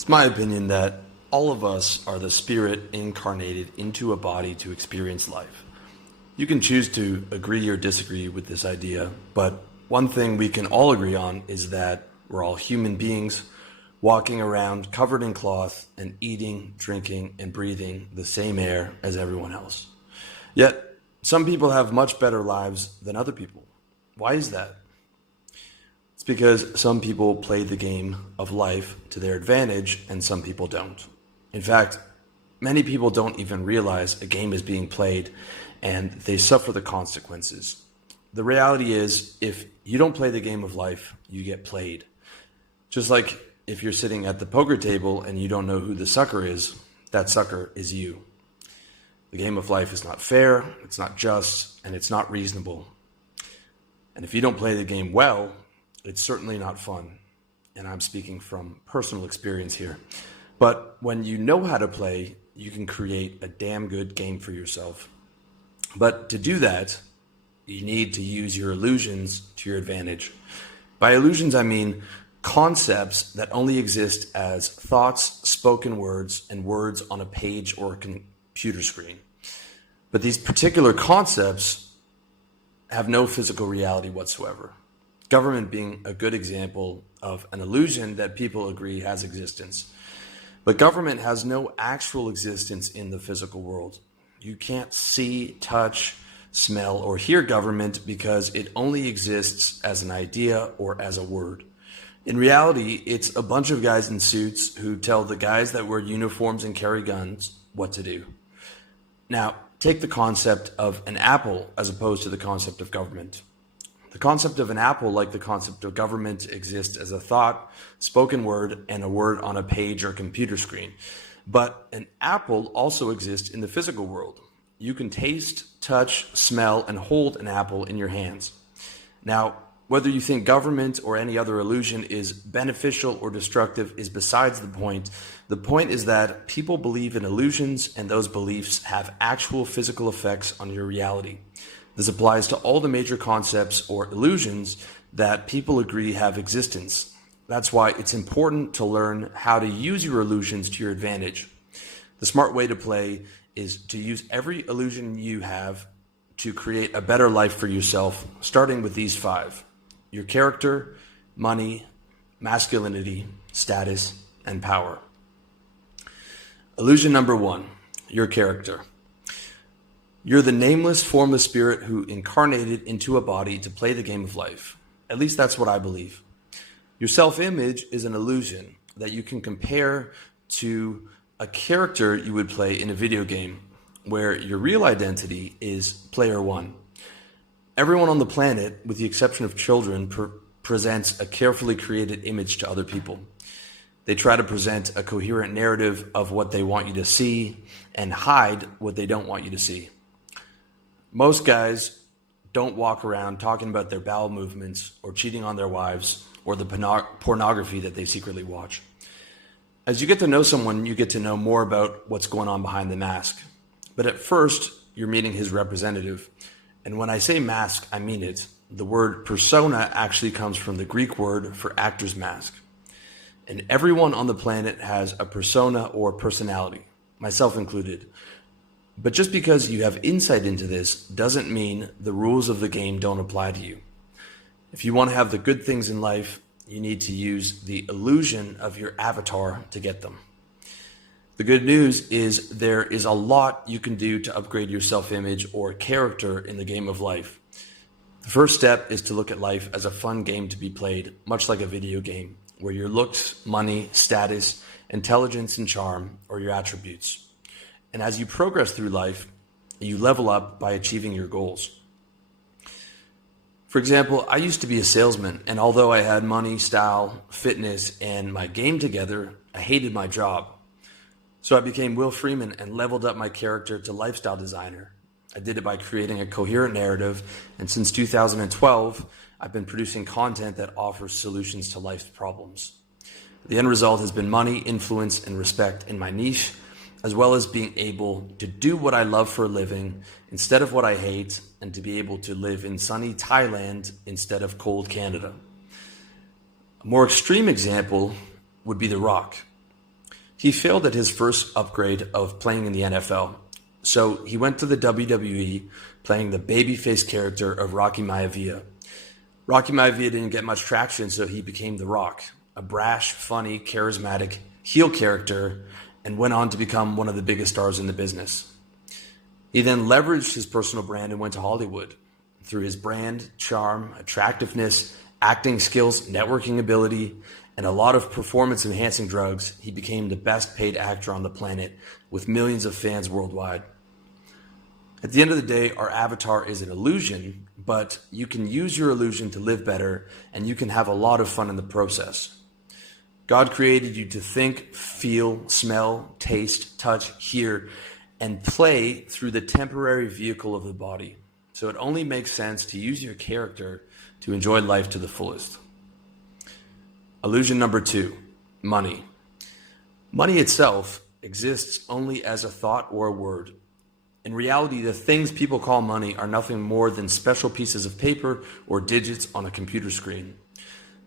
It's my opinion that all of us are the spirit incarnated into a body to experience life. You can choose to agree or disagree with this idea, but one thing we can all agree on is that we're all human beings walking around covered in cloth and eating, drinking, and breathing the same air as everyone else. Yet, some people have much better lives than other people. Why is that? It's because some people play the game of life to their advantage and some people don't. In fact, many people don't even realize a game is being played and they suffer the consequences. The reality is, if you don't play the game of life, you get played. Just like if you're sitting at the poker table and you don't know who the sucker is, that sucker is you. The game of life is not fair, it's not just, and it's not reasonable. And if you don't play the game well, it's certainly not fun. And I'm speaking from personal experience here. But when you know how to play, you can create a damn good game for yourself. But to do that, you need to use your illusions to your advantage. By illusions, I mean concepts that only exist as thoughts, spoken words, and words on a page or a computer screen. But these particular concepts have no physical reality whatsoever. Government being a good example of an illusion that people agree has existence. But government has no actual existence in the physical world. You can't see, touch, smell, or hear government because it only exists as an idea or as a word. In reality, it's a bunch of guys in suits who tell the guys that wear uniforms and carry guns what to do. Now, take the concept of an apple as opposed to the concept of government. The concept of an apple, like the concept of government, exists as a thought, spoken word, and a word on a page or computer screen. But an apple also exists in the physical world. You can taste, touch, smell, and hold an apple in your hands. Now, whether you think government or any other illusion is beneficial or destructive is besides the point. The point is that people believe in illusions, and those beliefs have actual physical effects on your reality. This applies to all the major concepts or illusions that people agree have existence. That's why it's important to learn how to use your illusions to your advantage. The smart way to play is to use every illusion you have to create a better life for yourself, starting with these 5. Your character, money, masculinity, status, and power. Illusion number 1, your character. You're the nameless formless spirit who incarnated into a body to play the game of life. At least that's what I believe. Your self-image is an illusion that you can compare to a character you would play in a video game, where your real identity is player 1. Everyone on the planet, with the exception of children, presents a carefully created image to other people. They try to present a coherent narrative of what they want you to see and hide what they don't want you to see. Most guys don't walk around talking about their bowel movements or cheating on their wives or the pornography that they secretly watch. As you get to know someone, you get to know more about what's going on behind the mask. But at first, you're meeting his representative. And when I say mask, I mean it. The word persona actually comes from the Greek word for actor's mask. And everyone on the planet has a persona or personality, myself included. But just because you have insight into this doesn't mean the rules of the game don't apply to you. If you want to have the good things in life, you need to use the illusion of your avatar to get them. The good news is there is a lot you can do to upgrade your self-image or character in the game of life. The first step is to look at life as a fun game to be played, much like a video game, where your looks, money, status, intelligence, and charm are your attributes. And as you progress through life, you level up by achieving your goals. For example, I used to be a salesman, and although I had money, style, fitness, and my game together, I hated my job. So I became Will Freeman and leveled up my character to lifestyle designer. I did it by creating a coherent narrative, and since 2012, I've been producing content that offers solutions to life's problems. The end result has been money, influence, and respect in my niche, as well as being able to do what I love for a living instead of what I hate, and to be able to live in sunny Thailand instead of cold Canada. A more extreme example would be The Rock. He failed at his first upgrade of playing in the NFL, so he went to the WWE playing the babyface character of Rocky Maivia. Rocky Maivia didn't get much traction, so he became The Rock, a brash, funny, charismatic heel character, and went on to become one of the biggest stars in the business. He then leveraged his personal brand and went to Hollywood. Through his brand, charm, attractiveness, acting skills, networking ability, and a lot of performance-enhancing drugs, he became the best paid actor on the planet with millions of fans worldwide. At the end of the day, our avatar is an illusion, but you can use your illusion to live better, and you can have a lot of fun in the process. God created you to think, feel, smell, taste, touch, hear, and play through the temporary vehicle of the body. So it only makes sense to use your character to enjoy life to the fullest. Illusion number 2, money. Money itself exists only as a thought or a word. In reality, the things people call money are nothing more than special pieces of paper or digits on a computer screen.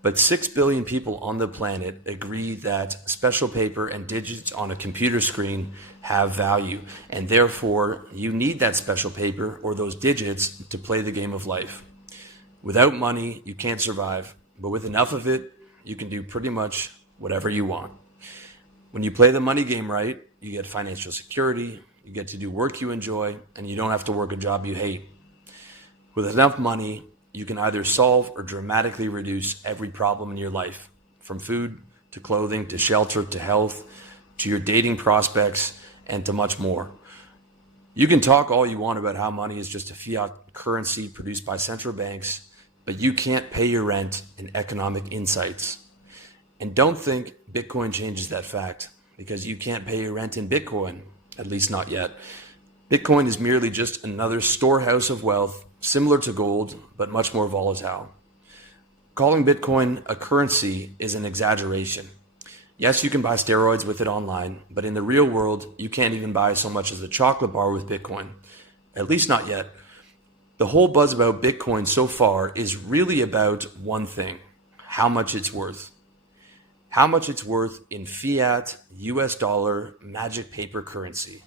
But 6 billion people on the planet agree that special paper and digits on a computer screen have value, and therefore you need that special paper or those digits to play the game of life. Without money, you can't survive, but with enough of it, you can do pretty much whatever you want. When you play the money game right, you get financial security, you get to do work you enjoy, and you don't have to work a job you hate. With enough money, you can either solve or dramatically reduce every problem in your life, from food to clothing to shelter to health to your dating prospects and to much more. You can talk all you want about how money is just a fiat currency produced by central banks, but you can't pay your rent in economic insights. And don't think Bitcoin changes that fact, because you can't pay your rent in Bitcoin, at least not yet. Bitcoin is merely just another storehouse of wealth, similar to gold, but much more volatile. Calling Bitcoin a currency is an exaggeration. Yes, you can buy steroids with it online, but in the real world, you can't even buy so much as a chocolate bar with Bitcoin. At least not yet. The whole buzz about Bitcoin so far is really about one thing: how much it's worth. How much it's worth in fiat, US dollar, magic paper currency.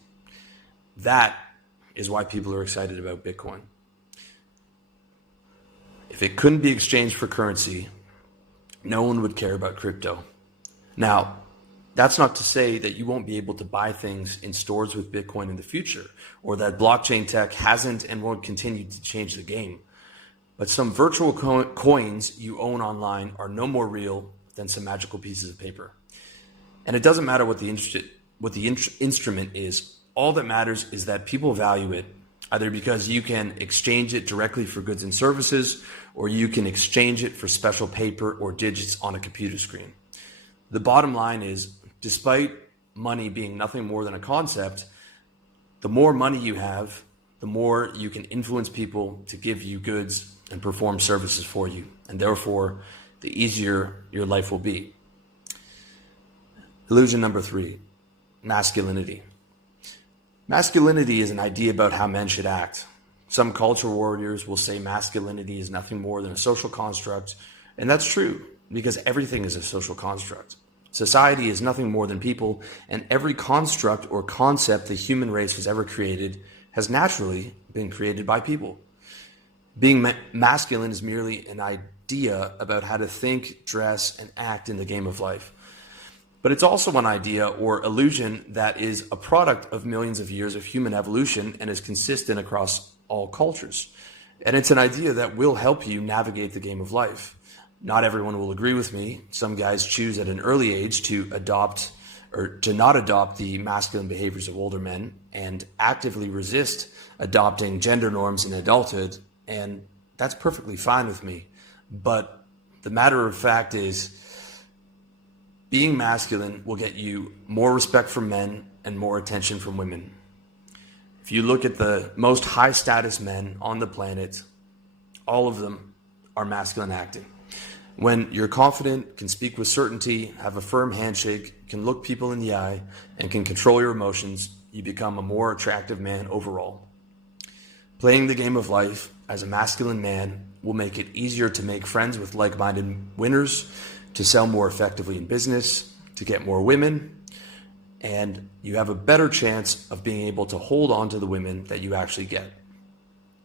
That is why people are excited about Bitcoin. If it couldn't be exchanged for currency, no one would care about crypto. Now, that's not to say that you won't be able to buy things in stores with Bitcoin in the future, or that blockchain tech hasn't and won't continue to change the game. But some virtual coins you own online are no more real than some magical pieces of paper. And it doesn't matter what the instrument is. All that matters is that people value it, either because you can exchange it directly for goods and services, or you can exchange it for special paper or digits on a computer screen. The bottom line is, despite money being nothing more than a concept, the more money you have, the more you can influence people to give you goods and perform services for you, and therefore the easier your life will be. Illusion number 3, masculinity. Masculinity is an idea about how men should act. Some culture warriors will say masculinity is nothing more than a social construct, and that's true, because everything is a social construct. Society is nothing more than people, and every construct or concept the human race has ever created has naturally been created by people. Being masculine is merely an idea about how to think, dress, and act in the game of life. But it's also an idea or illusion that is a product of millions of years of human evolution and is consistent across all cultures. And it's an idea that will help you navigate the game of life. Not everyone will agree with me. Some guys choose at an early age to adopt or to not adopt the masculine behaviors of older men and actively resist adopting gender norms in adulthood. And that's perfectly fine with me. But the matter of fact is, being masculine will get you more respect from men and more attention from women. If you look at the most high status men on the planet, all of them are masculine acting. When you're confident, can speak with certainty, have a firm handshake, can look people in the eye, and can control your emotions, you become a more attractive man overall. Playing the game of life as a masculine man will make it easier to make friends with like-minded winners, to sell more effectively in business, to get more women, and you have a better chance of being able to hold on to the women that you actually get.